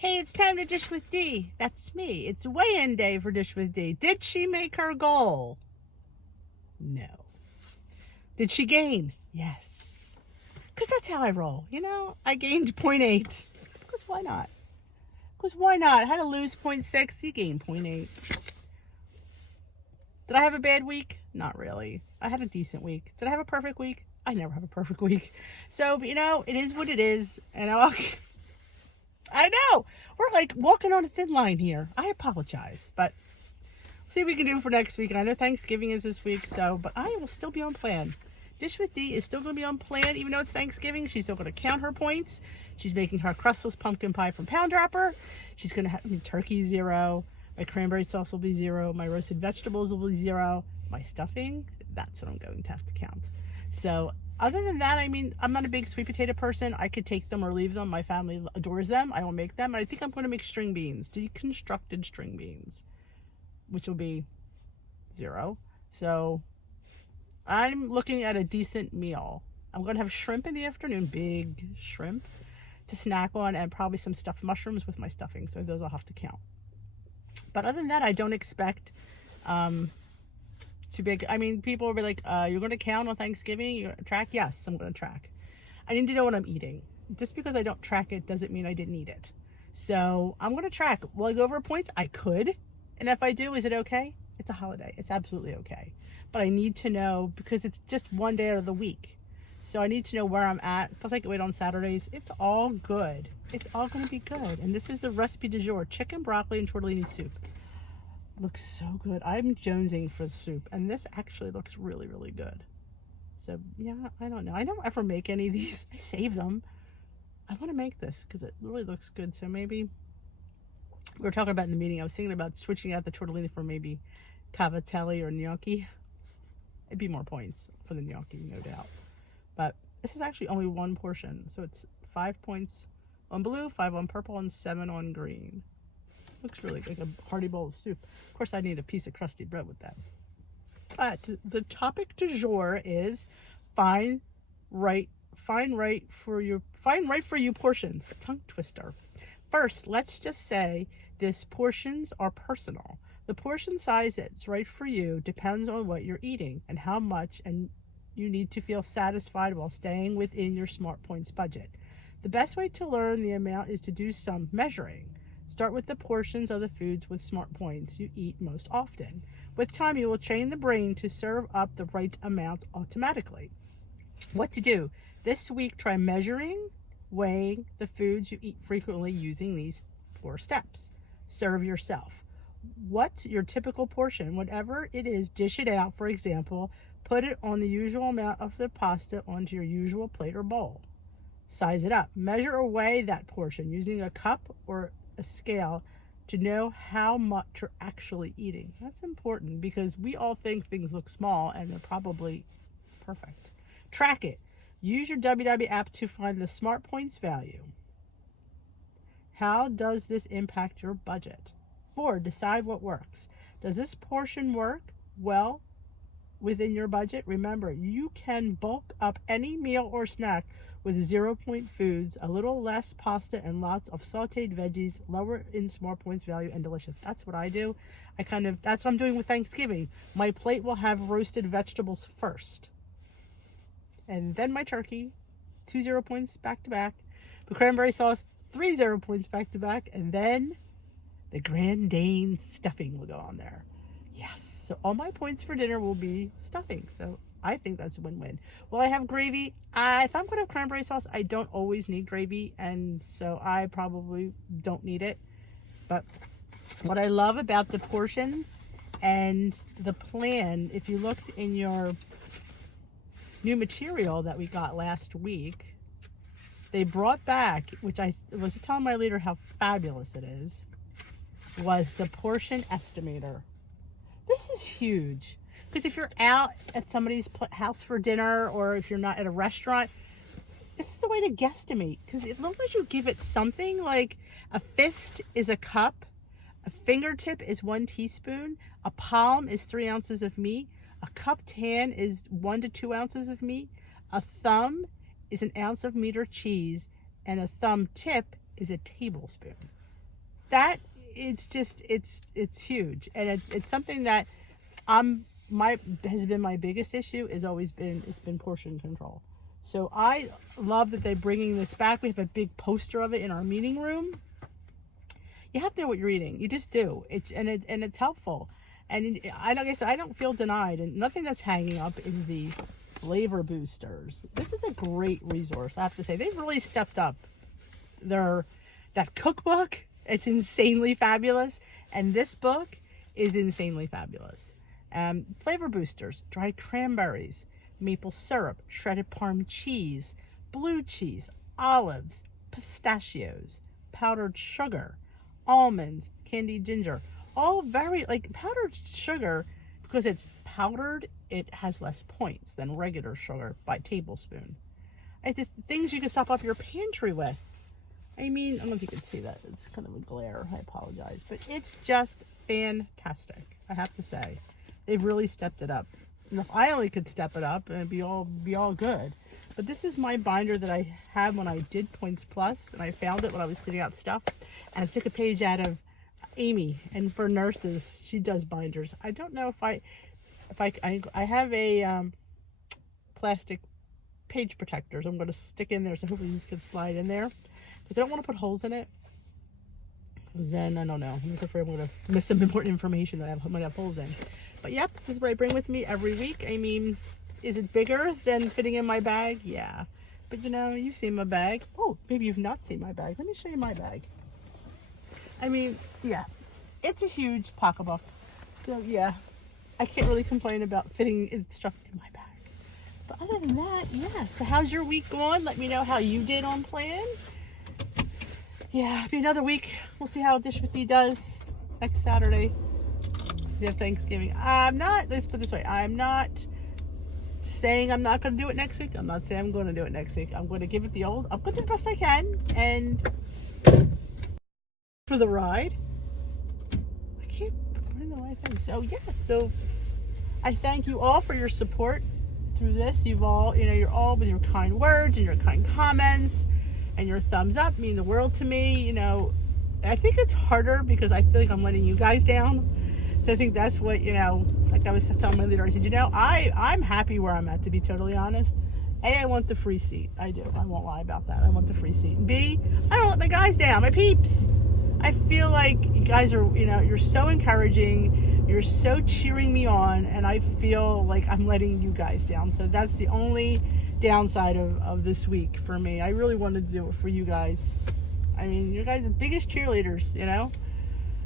Hey, it's time to dish with D. That's me. It's weigh-in day for Dish with D. Did she make her goal? No. Did she gain? Yes. Because that's how I roll. You know, I gained 0.8. Because why not? Because why not? I had to lose 0.6. You gained 0.8. Did I have a bad week? Not really. I had a decent week. Did I have a perfect week? I never have a perfect week. So, you know, it is what it is. And I know. We're like walking on a thin line here. I apologize. But see what we can do for next week. And I know Thanksgiving is this week, but I will still be on plan. Dish with D is still going to be on plan, even though it's Thanksgiving. She's still going to count her points. She's making her crustless pumpkin pie from Pound Dropper. She's going to have turkey 0. My cranberry sauce will be 0. My roasted vegetables will be 0. My stuffing, that's what I'm going to have to count. So other than that, I mean, I'm not a big sweet potato person. I could take them or leave them. My family adores them. I will make them. And I think I'm going to make string beans, deconstructed string beans, which will be 0. So I'm looking at a decent meal. I'm going to have shrimp in the afternoon, big shrimp to snack on, and probably some stuffed mushrooms with my stuffing. So those I'll have to count. But other than that, I don't expect too big. I mean, people will be like, you're going to count on Thanksgiving? You're going to track? Yes, I'm going to track. I need to know what I'm eating. Just because I don't track it doesn't mean I didn't eat it. So I'm going to track. Will I go over points? I could. And if I do, is it okay? It's a holiday. It's absolutely okay. But I need to know because it's just one day out of the week. So I need to know where I'm at. Plus I can wait on Saturdays. It's all good. It's all going to be good. And this is the recipe du jour. Chicken, broccoli, and tortellini soup. Looks so good. I'm jonesing for the soup. And this actually looks really, really good. So, yeah, I don't know. I don't ever make any of these. I save them. I want to make this because it really looks good. So maybe, we were talking about in the meeting, I was thinking about switching out the tortellini for maybe cavatelli or gnocchi. It'd be more points for the gnocchi, no doubt. But this is actually only one portion. So it's 5 points on blue, 5 on purple, and 7 on green. Looks really like a hearty bowl of soup. Of course, I need a piece of crusty bread with that. But the topic du jour is find right for you portions. A tongue twister. First, let's just say these portions are personal. The portion size that's right for you depends on what you're eating and how much, and you need to feel satisfied while staying within your Smart Points budget. The best way to learn the amount is to do some measuring. Start with the portions of the foods with Smart Points you eat most often. With time, you will train the brain to serve up the right amount automatically. What to do? This week, try measuring, weighing the foods you eat frequently using these 4 steps. Serve yourself. What's your typical portion? Whatever it is, dish it out. For example, put it on the usual amount of the pasta onto your usual plate or bowl. Size it up. Measure or weigh that portion using a cup or a scale to know how much you're actually eating. That's important because we all think things look small and they're probably perfect. Track it. Use your WW app to find the Smart Points value. How does this impact your budget? 4, decide what works. Does this portion work well within your budget? Remember, you can bulk up any meal or snack with 0-point foods, a little less pasta, and lots of sauteed veggies, lower in Smart Points value and delicious. That's what I do. That's what I'm doing with Thanksgiving. My plate will have roasted vegetables first. And then my turkey, 2 0 points back to back. The cranberry sauce, 3 0 points back to back. And then the Grand Dane stuffing will go on there. Yes. So all my points for dinner will be stuffing. So I think that's a win-win. Will I have gravy? If I'm going to have cranberry sauce, I don't always need gravy. And so I probably don't need it. But what I love about the portions and the plan, if you looked in your new material that we got last week, they brought back, which I was telling my leader how fabulous it is, was the portion estimator. This is huge. Because if you're out at somebody's house for dinner or if you're not at a restaurant, this is a way to guesstimate. Because as long as you give it something, like a fist is a cup, a fingertip is 1 teaspoon, a palm is 3 ounces of meat, a cupped hand is 1 to 2 ounces of meat, a thumb is 1 ounce of meat or cheese, and a thumb tip is a tablespoon. that it's just it's huge, and it's something that has been my biggest issue. Is always been it's been portion control. So I love that they're bringing this back. We have a big poster of it in our meeting room. You have to know what you're eating. You just do. It's helpful. And like I said, I don't feel denied. And nothing that's hanging up is the flavor boosters. This is a great resource, I have to say. They've really stepped up that cookbook. It's insanely fabulous. And this book is insanely fabulous. Flavor boosters, dried cranberries, maple syrup, shredded Parm cheese, blue cheese, olives, pistachios, powdered sugar, almonds, candied ginger. All very, like, powdered sugar, because it's powdered, it has less points than regular sugar by tablespoon. It's just things you can stock up your pantry with. I mean, I don't know if you can see that. It's kind of a glare. I apologize. But it's just fantastic, I have to say. They've really stepped it up. And if I only could step it up, and be all good. But this is my binder that I had when I did Points Plus, and I found it when I was cleaning out stuff. And I took a page out of Amy, and for nurses, she does binders. I don't know if I have a plastic page protectors I'm going to stick in there, so hopefully these can slide in there, because I don't want to put holes in it, because then I don't know, I'm just afraid I'm going to miss some important information that I might have holes in. But yep, this is what I bring with me every week. I mean, is it bigger than fitting in my bag? Yeah, but you know, you've seen my bag. Oh, maybe you've not seen my bag. Let me show you my bag. I mean, yeah, it's a huge pocketbook. So yeah, I can't really complain about fitting stuff in my bag. But other than that, yeah. So how's your week going? Let me know how you did on plan. Yeah, it'll be another week. We'll see how Dish with D does next Saturday. We have Thanksgiving. Let's put it this way. I'm not saying I'm not going to do it next week. I'm not saying I'm going to do it next week. I'm going to give it I'm going to do the best I can. And for the ride. I can't put in the right thing. So yeah, so I thank you all for your support through this. You've all, you're all with your kind words and your kind comments and your thumbs up mean the world to me. I think it's harder because I feel like I'm letting you guys down. So I think that's what, like I was telling my leader, I said, I'm happy where I'm at, to be totally honest. A, I want the free seat. I do. I won't lie about that. I want the free seat. And B, I don't let my guys down, my peeps. I feel like you guys are, you're so encouraging. You're so cheering me on. And I feel like I'm letting you guys down. So that's the only downside of this week for me. I really wanted to do it for you guys. I mean, you guys are the biggest cheerleaders,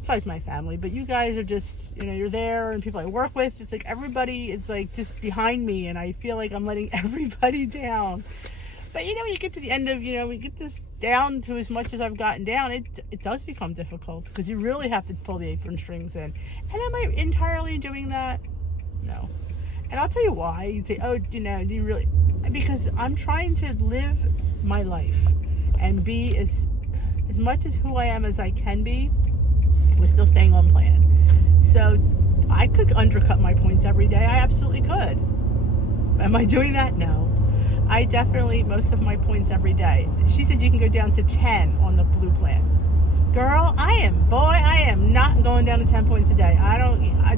besides my family. But you guys are just, you're there, and people I work with. It's like everybody is like just behind me. And I feel like I'm letting everybody down. But you get to the end of, we get this down to as much as I've gotten down, it does become difficult, because you really have to pull the apron strings in. And am I entirely doing that? No. And I'll tell you why. You'd say, oh, do you really? Because I'm trying to live my life and be as much as who I am as I can be, with still staying on plan. So I could undercut my points every day. I absolutely could. Am I doing that? No. I definitely, most of my points every day. She said you can go down to 10 on the blue plan. Girl, I am not going down to 10 points a day.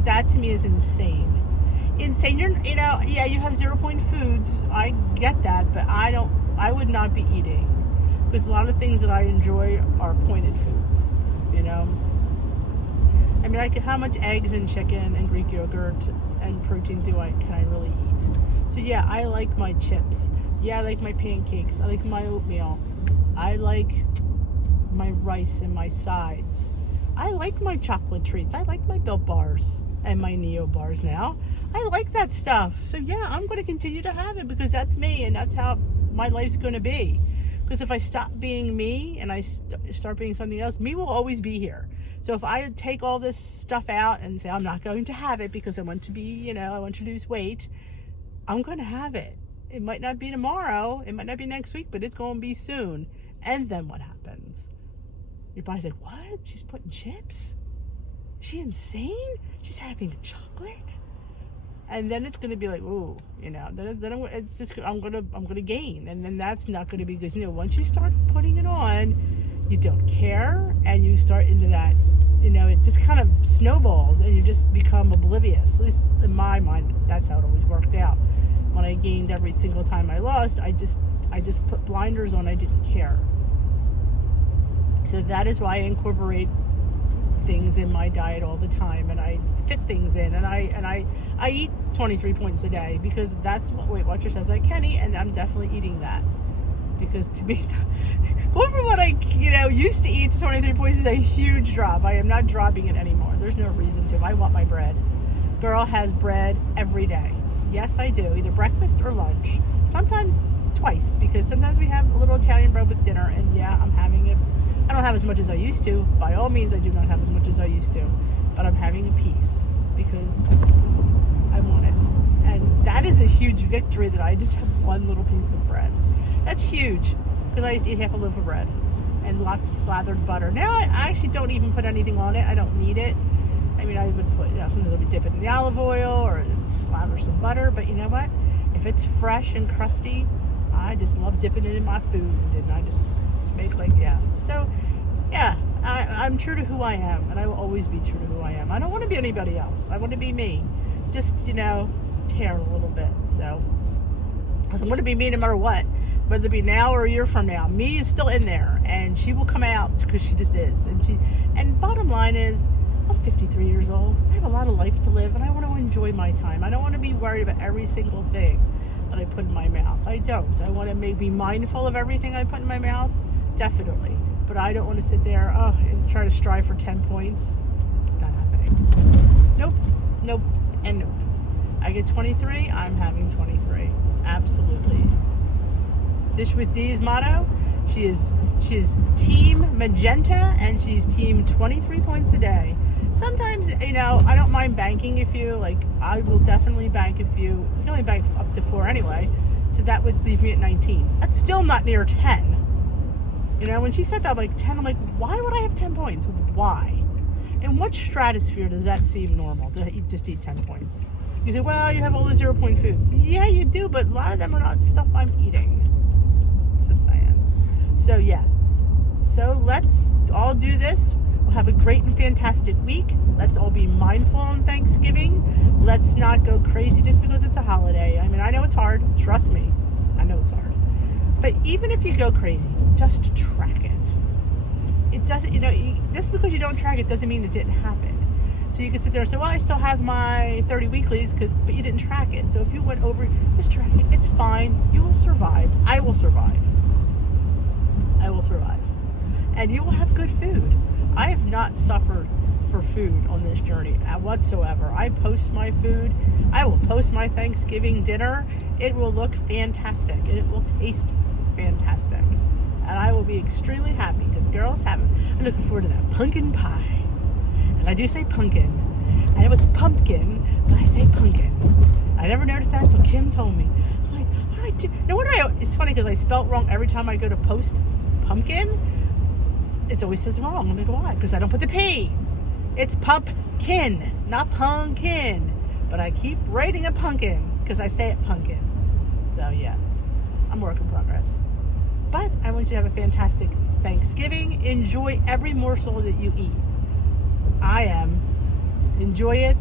That to me is insane. Insane. Yeah, you have 0 point foods. I get that, but I would not be eating. Because a lot of things that I enjoy are pointed foods, I mean, how much eggs and chicken and Greek yogurt and protein can I really eat? So yeah, I like my chips. Yeah, I like my pancakes. I like my oatmeal. I like my rice and my sides. I like my chocolate treats. I like my Built bars and my Neo bars now. I like that stuff. So yeah, I'm going to continue to have it, because that's me, and that's how my life's going to be. Because if I stop being me and I start being something else, me will always be here. So if I take all this stuff out and say I'm not going to have it because I want to be, I want to lose weight, I'm going to have it. It might not be tomorrow, it might not be next week, but it's going to be soon. And then what happens? Your body's like, what? She's putting chips? Is she insane? She's having a chocolate? And then it's going to be like, ooh, then I'm going to gain. And then that's not going to be good. Once you start putting it on, you don't care, and you start into that, it just kind of snowballs and you just become oblivious. At least in my mind, that's how it always worked out. When I gained every single time I lost, I just put blinders on. I didn't care. So that is why I incorporate things in my diet all the time, and I fit things in, and I eat 23 points a day, because that's what Weight Watcher says I can eat, and I'm definitely eating that. Because to me, going from what I used to eat to 23 points is a huge drop. I am not dropping it anymore. There's no reason to. I want my bread. Girl has bread every day. Yes, I do. Either breakfast or lunch. Sometimes twice, because sometimes we have a little Italian bread with dinner, and yeah, I'm having it. I don't have as much as I used to. By all means, I do not have as much as I used to. But I'm having a piece because I want it. And that is a huge victory, that I just have one little piece of bread. That's huge, because I used to eat half a loaf of bread and lots of slathered butter. Now I actually don't even put anything on it. I don't need it. I mean, I would put, sometimes I would dip it in the olive oil or slather some butter. But you know what? If it's fresh and crusty, I just love dipping it in my food, and I just make So, yeah, I'm true to who I am, and I will always be true to who I am. I don't want to be anybody else. I want to be me. Just, tear a little bit. So, because I'm going to be me no matter what, whether it be now or a year from now. Me is still in there, and she will come out, because she just is. And bottom line is, I'm 53 years old. I have a lot of life to live, and I want to enjoy my time. I don't want to be worried about every single thing that I put in my mouth. I don't. I want to be mindful of everything I put in my mouth, definitely. But I don't want to sit there and try to strive for 10 points. Not happening. Nope, and nope. I get 23, I'm having 23. Absolutely. Dish with D's motto, she is team magenta, and she's team 23 points a day. Sometimes, I don't mind banking if I will definitely bank if you can only bank up to 4 anyway. So that would leave me at 19. That's still not near 10. When she said that, 10, I'm like, why would I have 10 points? Why? In what stratosphere does that seem normal to just eat 10 points? You say, well, you have all the 0-point foods. Yeah, you do, but a lot of them are not stuff I'm eating. Just saying. So, yeah. So, let's all do this. We'll have a great and fantastic week. Let's all be mindful on Thanksgiving. Let's not go crazy just because it's a holiday. I mean, I know it's hard. Trust me. I know it's hard. But even if you go crazy, just track it. It doesn't, just because you don't track it doesn't mean it didn't happen. So you can sit there and say, well, I still have my 30 weeklies, but you didn't track it. So if you went over, just track it. It's fine. You will survive. I will survive. I will survive. And you will have good food. I have not suffered for food on this journey whatsoever. I post my food. I will post my Thanksgiving dinner. It will look fantastic, and it will taste fantastic. And I will be extremely happy, because girls I'm looking forward to that pumpkin pie. And I do say pumpkin. I know it's pumpkin, but I say pumpkin. I never noticed that until Kim told me. I'm like, I do. No wonder it's funny, because I spelt wrong every time I go to post pumpkin. It always says wrong. I'm like, why? Because I don't put the P. It's pumpkin, not pumpkin. But I keep writing a pumpkin, because I say it pumpkin. So, yeah. I'm a work in progress. But I want you to have a fantastic Thanksgiving. Enjoy every morsel that you eat. I am. Enjoy it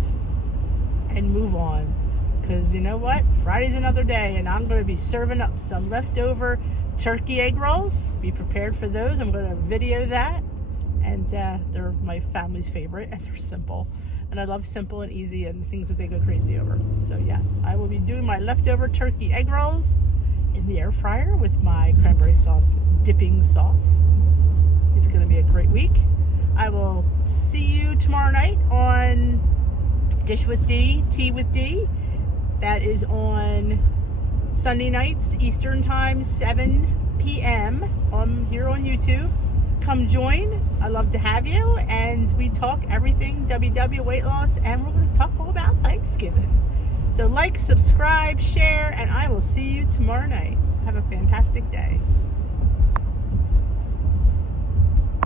and move on. Because you know what? Friday's another day, and I'm going to be serving up some leftover turkey egg rolls. Be prepared for those. I'm going to video that. And they're my family's favorite, and they're simple. And I love simple and easy and things that they go crazy over. So yes, I will be doing my leftover turkey egg rolls in the air fryer with my cranberry sauce dipping sauce. It's going to be a great week. I will see you tomorrow night on Dish with D, Tea with D. That is on Sunday nights, Eastern Time, 7 p.m. Here on YouTube. Come join. I love to have you. And we talk everything WW weight loss, and we're going to talk all about Thanksgiving. So like, subscribe, share, and I will see you tomorrow night. Have a fantastic day.